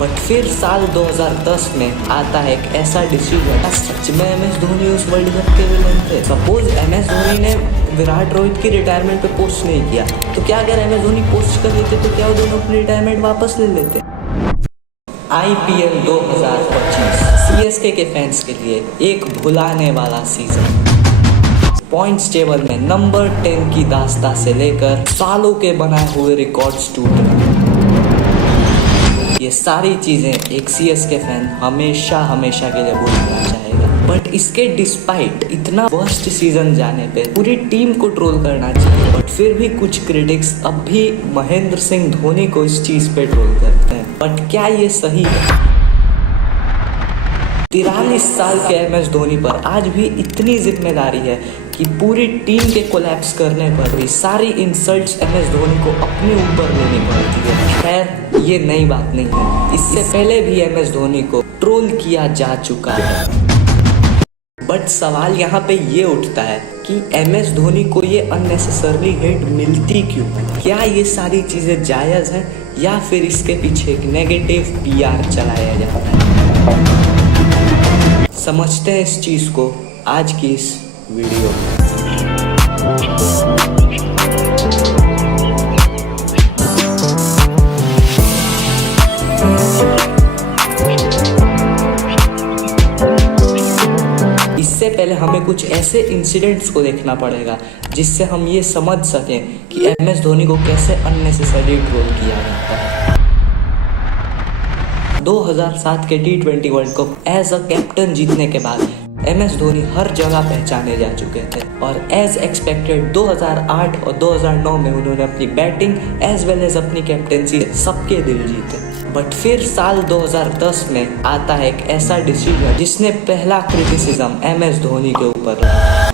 But फिर साल 2010 में आता है एक ऐसा डिसीजन, सच में एम एस धोनी उस वर्ल्ड कप के विलन थे। सपोज एम एस धोनी ने विराट रोहित की रिटायरमेंट पे पोस्ट नहीं किया, तो क्या अगर एम एस धोनी पोस्ट कर लेते तो क्या वो दोनों अपनी रिटायरमेंट वापस ले लेते। IPL 2025 CSK के फैंस के लिए एक भुलाने वाला सीजन। पॉइंट्स टेबल में नंबर 10 की दास्ता से लेकर सालों के बनाए हुए रिकॉर्ड्स टूट रहे। ये सारी चीजें एक CSK फैन हमेशा हमेशा के लिए भूलना चाहेगा। बट इसके डिस्पाइट इतना वर्स्ट सीजन जाने पे पूरी टीम को ट्रोल करना चाहिए, बट फिर भी कुछ क्रिटिक्स अब भी महेंद्र सिंह धोनी को इस चीज पे ट्रोल करते हैं। बट क्या ये सही है? 43 साल के MS धोनी पर आज भी इतनी जिम्मेदारी है कि पूरी टीम के कोलैप्स करने पर भी सारी इंसल्ट्स MS धोनी को अपने ऊपर लेनी पड़ती है। खैर ये नई बात नहीं है, इससे पहले भी MS धोनी को ट्रोल किया जा चुका है। बट सवाल यहाँ पे ये उठता है कि MS धोनी को ये अननेसेसरली हेट मिलती क्यों? क्या ये सारी चीजें जायज है या फिर इसके पीछे एक नेगेटिव PR चलाया जाता है? समझते हैं इस चीज को आज की इस वीडियो में। इससे पहले हमें कुछ ऐसे इंसिडेंट्स को देखना पड़ेगा जिससे हम ये समझ सकें कि MS धोनी को कैसे अननेसेसरी ट्रोल किया जाता है। 2007 के T20 world cup as a captain जीतने के बाद MS धोनी हर जगह पहचाने जा चुके थे और एज एक्सपेक्टेड 2008 और 2009 में उन्होंने अपनी बैटिंग एज वेल एज अपनी कैप्टनसी सबके दिल जीते। बट फिर साल 2010 में आता है एक ऐसा डिसीजन जिसने पहला क्रिटिसिज्म MS धोनी के ऊपर लगाया।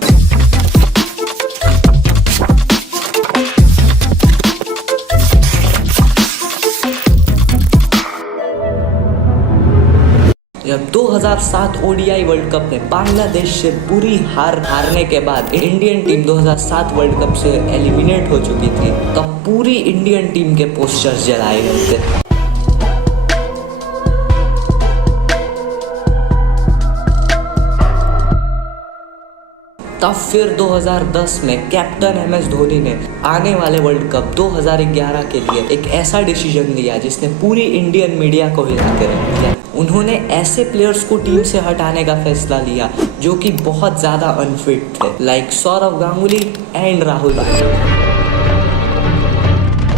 जब 2007 ODI वर्ल्ड कप में बांग्लादेश से बुरी हारने के बाद इंडियन टीम 2007 वर्ल्ड कप से एलिमिनेट हो चुकी थी, तब पूरी इंडियन टीम के पोस्टर्स जलाए गए थे। तब फिर 2010 में कैप्टन MS धोनी ने आने वाले वर्ल्ड कप 2011 के लिए एक ऐसा डिसीजन लिया जिसने पूरी इंडियन मीडिया को हिला के रख दिया। उन्होंने ऐसे प्लेयर्स को टीम से हटाने का फैसला लिया जो कि बहुत ज़्यादा अनफिट थे, लाइक सौरव गांगुली एंड राहुल द्रविड़,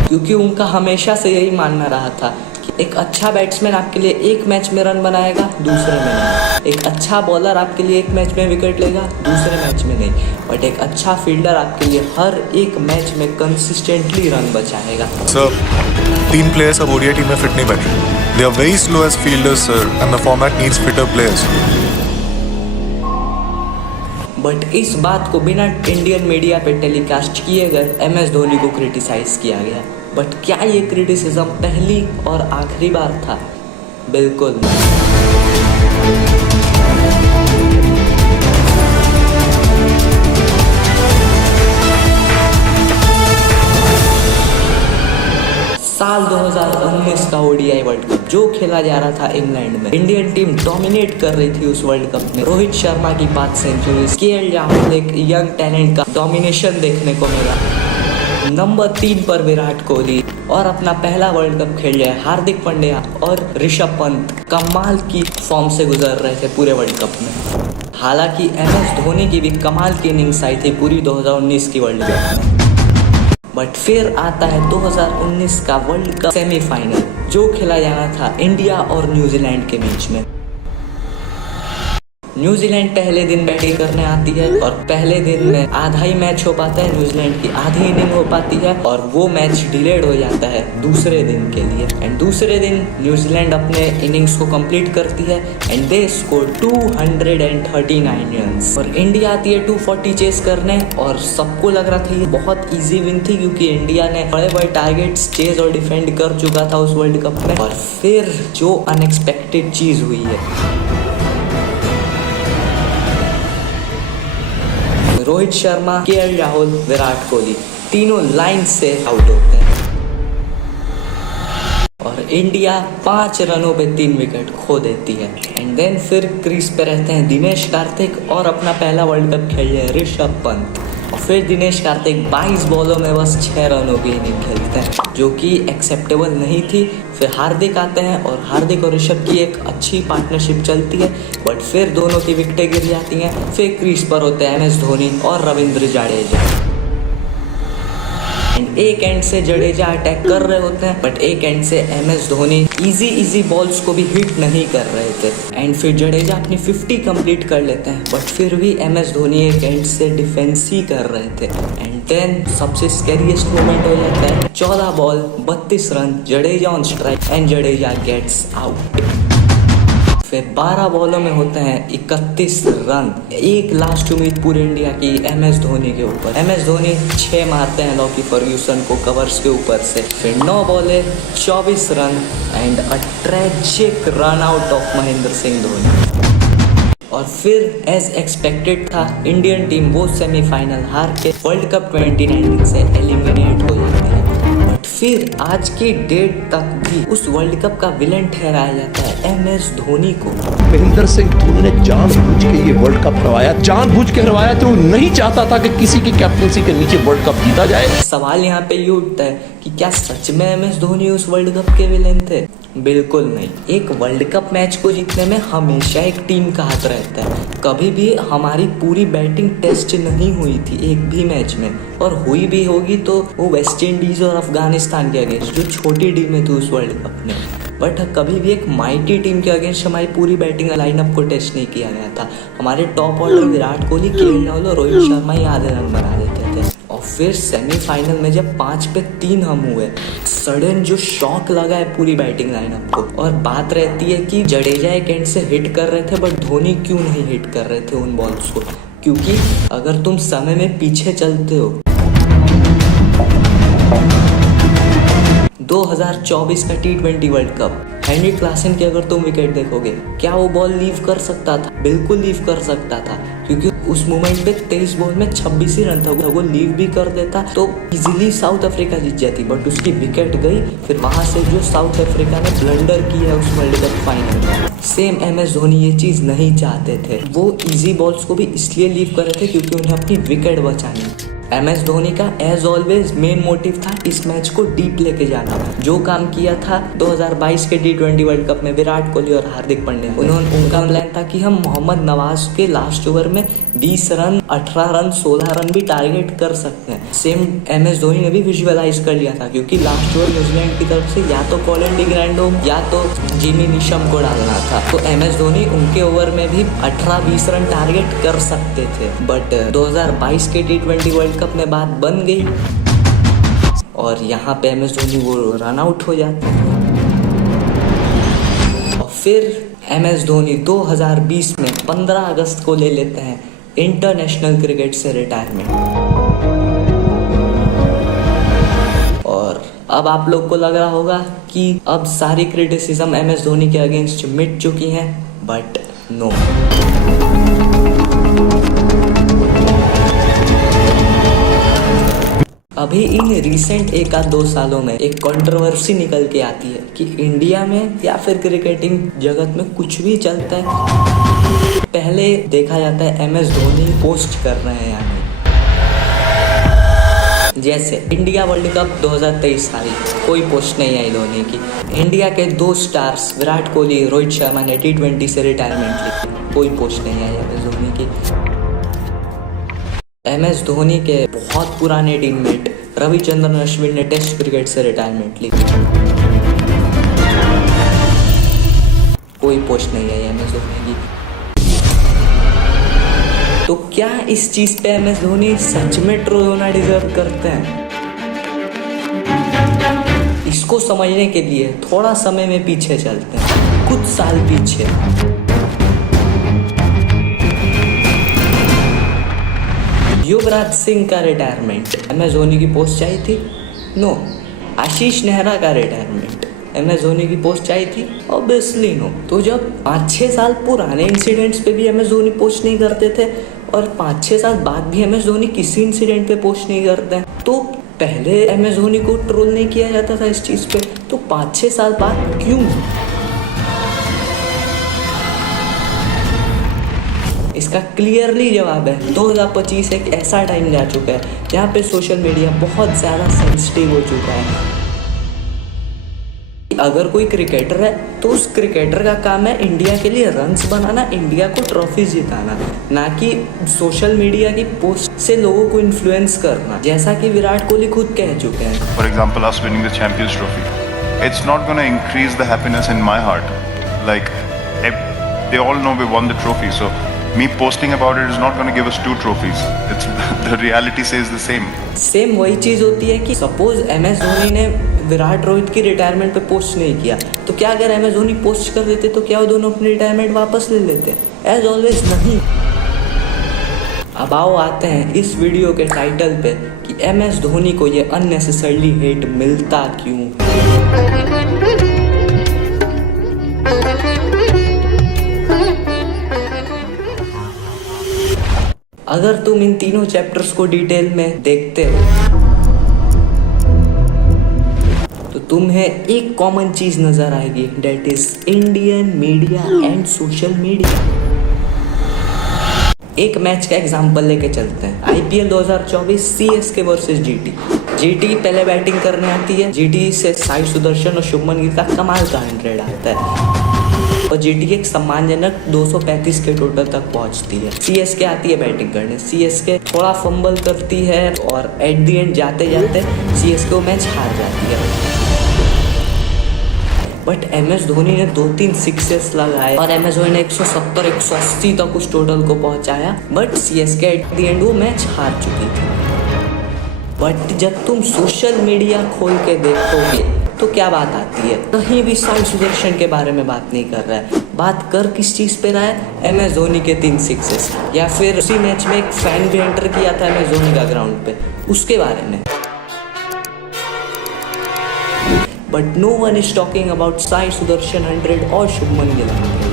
क्योंकि उनका हमेशा से यही मानना रहा था कि एक अच्छा बैट्समैन आपके लिए एक मैच में रन बनाएगा, दूसरे में नहीं। एक अच्छा बॉलर आपके लिए एक मैच में विकेट लेगा, दूसरे मैच में नहीं। बट एक अच्छा फील्डर आपके लिए हर एक मैच में कंसिस्टेंटली रन बचाएगा। सर, 3 प्लेयर्स अब ODI टीम में फिट नहीं बैठ रहे। They are very slow as fielders, sir, and the format needs fitter players. But इस बात को बिना इंडियन मीडिया पे टेलीकास्ट किए गए MS धोनी को क्रिटिसाइज किया गया। बट क्या ये क्रिटिसिज्म पहली और आखिरी बार था? बिल्कुल नहीं। साल 2019 का ODI वर्ल्ड कप जो खेला जा रहा था इंग्लैंड में, इंडियन टीम डोमिनेट कर रही थी उस वर्ल्ड कप में। रोहित शर्मा की 5 सेंचुरीज, KL राहुल एक यंग टैलेंट का डोमिनेशन देखने को मिला। नंबर 3 पर विराट कोहली और अपना पहला वर्ल्ड कप खेल रहे हार्दिक पांड्या और ऋषभ पंत कमाल की फॉर्म से गुजर रहे थे पूरे वर्ल्ड कप में। हालांकि MS धोनी की भी कमाल की इनिंग्स आई थी पूरी 2019 की वर्ल्ड कप में। बट फिर आता है 2019 का वर्ल्ड कप सेमीफाइनल जो खेला जाना था इंडिया और न्यूजीलैंड के बीच में। न्यूजीलैंड पहले दिन बैटिंग करने आती है और पहले दिन में आधा ही मैच हो पाता है, न्यूजीलैंड की आधी इनिंग हो पाती है और वो मैच डिलेड हो जाता है दूसरे दिन के लिए। एंड दूसरे दिन न्यूजीलैंड अपने इनिंग्स को कंप्लीट करती है एंड दे स्कोर 239 रन्स और इंडिया आती है 240 चेस करने। और सबको लग रहा था ये बहुत ईजी विन थी क्योंकि इंडिया ने बड़े बड़े टारगेट्स चेज और डिफेंड कर चुका था उस वर्ल्ड कप में। और फिर जो अनएक्सपेक्टेड चीज हुई है, रोहित शर्मा, KL राहुल, विराट कोहली तीनों लाइन से आउट होते हैं और इंडिया 5 रनों पे 3 विकेट खो देती है। एंड देन फिर क्रीज पे रहते हैं दिनेश कार्तिक और अपना पहला वर्ल्ड कप खेल रहे हैं ऋषभ पंत। और फिर दिनेश कार्तिक 22 बॉलों में बस 6 रनों की इनिंग खेलते हैं, जो कि एक्सेप्टेबल नहीं थी। फिर हार्दिक आते हैं और हार्दिक और ऋषभ की एक अच्छी पार्टनरशिप चलती है, बट फिर दोनों की विकेटें गिर जाती हैं। फिर क्रीज पर होते हैं MS धोनी और रविंद्र जाडेजा। एक एंड से जडेजा अटैक कर रहे होते हैं, बट एक एंड से MS धोनी इजी बॉल्स को भी हिट नहीं कर रहे थे। एंड फिर जडेजा अपनी 50 कंप्लीट कर लेते हैं, बट फिर भी MS धोनी एक एंड से डिफेंस ही कर रहे थे। एंड देन सबसे स्कैरिएस्ट मोमेंट हो जाता है 14 ball 32 run, Jadeja on strike end Jadeja gets out. फिर 12 बॉलों में होते हैं 31 रन। एक लास्ट उम्मीद पूरी इंडिया की MS धोनी के ऊपर। MS धोनी 6 मारते हैं लॉकी फर्ग्यूसन को कवर्स के ऊपर से। फिर 9 बॉले 24 run and a tragic run out of Mahendra Singh Dhoni. और फिर एज एक्सपेक्टेड था इंडियन टीम वो सेमीफाइनल हार के वर्ल्ड कप 2019 से एलिमिनेट हो जाती है। बट फिर आज की डेट तक भी उस वर्ल्ड कप का विलन ठहराया जाता है MS धोनी को। महेंद्र सिंह धोनी ने जानबूझ के ये वर्ल्ड कप करवाया, जानबूझ के करवाया। तो नहीं चाहता था कि किसी की कैप्टनसी के नीचे वर्ल्ड कप जीता जाए। सवाल यहाँ पे ये उठता है कि क्या सच में MS धोनी उस वर्ल्ड कप के विलेन थे? बिल्कुल नहीं। एक वर्ल्ड कप मैच को जीतने में हमेशा एक टीम का हाथ रहता है। कभी भी हमारी पूरी बैटिंग टेस्ट नहीं हुई थी एक भी मैच में, और हुई भी होगी तो वो वेस्ट इंडीज और अफगानिस्तान के अगेंस्ट, जो छोटी टीमें थी उस वर्ल्ड कप में। बट कभी भी एक माइटी टीम के अगेंस्ट हमारी पूरी बैटिंग लाइनअप को टेस्ट नहीं किया गया था। हमारे top order Virat Kohli, KL Rahul और रोहित शर्मा ही आधे रन बना देते थे। और फिर सेमीफाइनल में जब 5 पे 3 हम हुए, सडन जो शॉक लगा है पूरी बैटिंग लाइनअप को। और बात रहती है कि जडेजा एक एंड से हिट कर रहे थे, बट धोनी क्यों नहीं हिट कर रहे थे उन बॉल्स को? क्योंकि अगर तुम समय में पीछे चलते हो, 2024 का T20 world cup, Henry Klaasen की अगर तुम विकेट देखोगे, क्या वो बॉल लीव कर सकता था? बिल्कुल लीव कर सकता था, क्योंकि उस मोमेंट पे 23 बॉल में 26 ही रन था। वो लीव भी कर देता तो इजीली साउथ अफ्रीका जीत जाती, बट उसकी विकेट गई। फिर वहां से जो साउथ अफ्रीका ने ब्लंडर किया उस वर्ल्ड कप फाइनल में, सेम MS धोनी ये चीज नहीं चाहते थे। वो इजी बॉल्स को भी इसलिए लीव कर रहे थे क्योंकि उन्हें अपनी विकेट बचानी। MS धोनी का एज ऑलवेज मेन मोटिव था इस मैच को डीप लेके जाना। जो काम किया था 2022 के T20 वर्ल्ड कप में विराट कोहली और हार्दिक पांड्या, उनका प्लान था कि हम मोहम्मद नवाज के लास्ट ओवर में 20 रन 18 रन 16 रन भी टारगेट कर सकते हैं। सेम MS धोनी ने भी विजुअलाइज कर लिया था, क्योंकि लास्ट ओवर न्यूजीलैंड की तरफ से या तो कॉलिन डी ग्रैंडो या तो जिमी निशम को डालना था। तो MS धोनी उनके ओवर में भी 18-20 रन टारगेट कर सकते थे। बट 2022 के T20 वर्ल्ड कप में बात बन गई और यहाँ पे MS धोनी वो रन आउट हो जाते हैं। और फिर MS धोनी 2020 में 15 अगस्त को ले लेते हैं इंटरनेशनल क्रिकेट से रिटायरमेंट। और अब आप लोग को लग रहा होगा कि अब सारी क्रिटिसिज्म MS धोनी के अगेंस्ट मिट चुकी हैं, बट नो। अभी इन रिसेंट 1-2 सालों में एक कंट्रोवर्सी निकल के आती है कि इंडिया में या फिर क्रिकेटिंग जगत में कुछ भी चलता है, पहले देखा जाता है MS धोनी पोस्ट कर रहे हैं या नहीं। जैसे इंडिया वर्ल्ड कप 2023 हारी, कोई पोस्ट नहीं आई धोनी की। इंडिया के 2 स्टार्स विराट कोहली, रोहित शर्मा ने T20 से रिटायरमेंट ली, कोई पोस्ट नहीं आई MS धोनी की। MS धोनी के बहुत पुराने टीममेट रविचंद्रन अश्विन ने टेस्ट क्रिकेट से रिटायरमेंट ली, कोई पोस्ट नहीं आई MS धोनी की। तो क्या इस चीज पे MS धोनी सच में ट्रोल होना डिजर्व करते हैं? इसको समझने के लिए थोड़ा समय में पीछे चलते हैं, कुछ साल पीछे। युवराज सिंह का रिटायरमेंट, MS धोनी की पोस्ट चाहिए थी? नो। आशीष नेहरा का रिटायरमेंट, MS धोनी की पोस्ट चाहिए थी? Obviously no. तो जब 5-6 साल पुराने इंसिडेंट्स पे भी MS धोनी पोस्ट नहीं करते थे और 5-6 साल बाद भी MS धोनी किसी इंसिडेंट पे पोस्ट नहीं करते हैं, तो पहले MS धोनी को ट्रोल नहीं किया जाता था इस चीज़ पे, तो तो 5-6 साल बाद क्यों? इसका क्लियरली जवाब है 2025 एक ऐसा टाइम जा चुका है जहाँ पे सोशल मीडिया बहुत ज़्यादा सेंसिटिव हो चुका है। अगर कोई क्रिकेटर है तो उस क्रिकेटर का काम है इंडिया के लिए रन्स बनाना, इंडिया को ट्रॉफीज जिताना, ना कि सोशल मीडिया की पोस्ट से लोगों को इन्फ्लुएंस करना, जैसा कि विराट कोहली खुद कह चुके हैं। For example, us winning the Champions Trophy, it's not going to increase the happiness in my heart. Like, they all know we won the trophy, so me posting about it is not going to give us 2 trophies. It's the reality says the same. Same वही चीज़ होती है कि suppose MS Dhoni ने विराट रोहित की retirement पे post नहीं किया, तो क्या अगर MS धोनी पोस्ट कर देते तो क्या वो दोनों अपनी रिटायरमेंट वापस ले लेते? एज ऑलवेज नहीं। अब आओ आते हैं इस वीडियो के टाइटल पे कि MS धोनी को ये अननेसेसरली हेट मिलता क्यों। अगर तुम इन तीनों चैप्टर्स को डिटेल में देखते हो तो तुम्हें एक कॉमन चीज नजर आएगी, that is Indian media and social media. एक मैच का एग्जांपल लेके चलते हैं। IPL 2024 CSK वर्सेस GT पहले बैटिंग करने आती है। GT से साई सुदर्शन और शुभमन गिल का कमाल का 100 आता है और GT एक सम्मानजनक 235 के टोटल तक पहुंचती है। CSK आती है बैटिंग करने। CSK थोड़ा फंबल करती है और एट द एंड जाते जाते CSK वो मैच हार जाती है। बट MS धोनी ने 2-3 सिक्सेस लगाए और MS धोनी ने 170-180 तक उस टोटल को पहुंचाया, but CSK at the end वो मैच हार चुकी थी। बट जब तुम सोशल मीडिया खोल के देखोगे तो क्या बात आती है? कहीं भी साई सुदर्शन के बारे में बात नहीं कर रहा है। बात कर किस चीज़ पे रहा है? MS धोनी के 3 सिक्सेस, या फिर उसी मैच में एक फैन भी एंटर किया था MS धोनी का ग्राउंड पे, उसके बारे में। But no one is talking about Sai Sudarshan 100 और शुभमन गिल 100।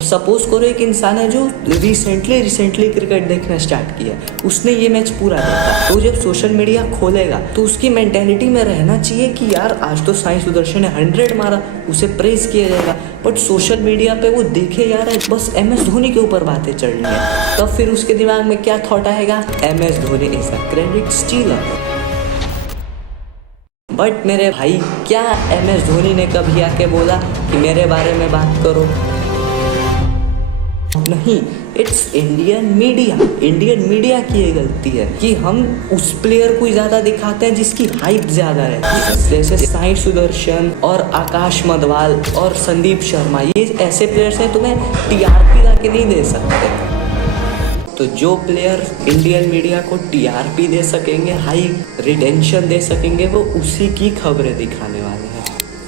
सपोज करो एक इंसान है जो रिसेंटली क्रिकेट देखना स्टार्ट किया, उसने ये मैच पूरा देखा, तो जब सोशल मीडिया खोलेगा तो उसकी मेंटेलिटी में रहना चाहिए कि यार आज तो साई सुदर्शन ने 100 मारा, उसे प्रेज किया जाएगा। बट सोशल मीडिया पे वो देखे यार बस MS धोनी के ऊपर बातें चढ़नी है, तब फिर उसके दिमाग में क्या थॉट आएगा? MS Dhoni is a credit stealer. But मेरे भाई, क्या MS धोनी ने कभी आके बोला कि मेरे बारे में बात करो? नहीं, इट्स इंडियन मीडिया की ये गलती है कि हम उस प्लेयर को ज्यादा दिखाते हैं जिसकी हाइप ज्यादा है। जैसे साई सुदर्शन और आकाश मधवाल और संदीप शर्मा, ये ऐसे प्लेयर्स हैं तुम्हें TRP ला के नहीं दे सकते। तो जो प्लेयर इंडियन मीडिया को TRP दे सकेंगे, हाई रिटेंशन दे सकेंगे, वो उसी की खबरें दिखाने वाले हैं।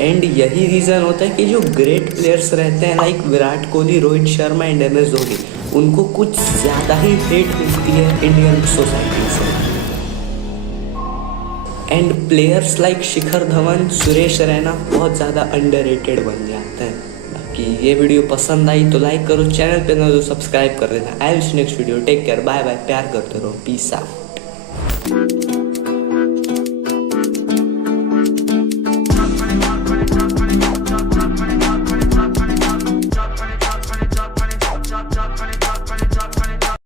एंड यही रीज़न होता है कि जो ग्रेट प्लेयर्स रहते हैं like Virat Kohli, Rohit Sharma and MS Dhoni, उनको कुछ ज़्यादा ही हेट मिलती है इंडियन सोसाइटी से। And players like Shikhar Dhawan, Suresh Raina बहुत ज़्यादा अंडररेटेड बन जाते हैं। कि ये वीडियो पसंद आई तो लाइक करो, चैनल पे ना तो सब्सक्राइब कर देना। I will see next video. Take care, bye bye, प्यार करते रहो, पीस आउट।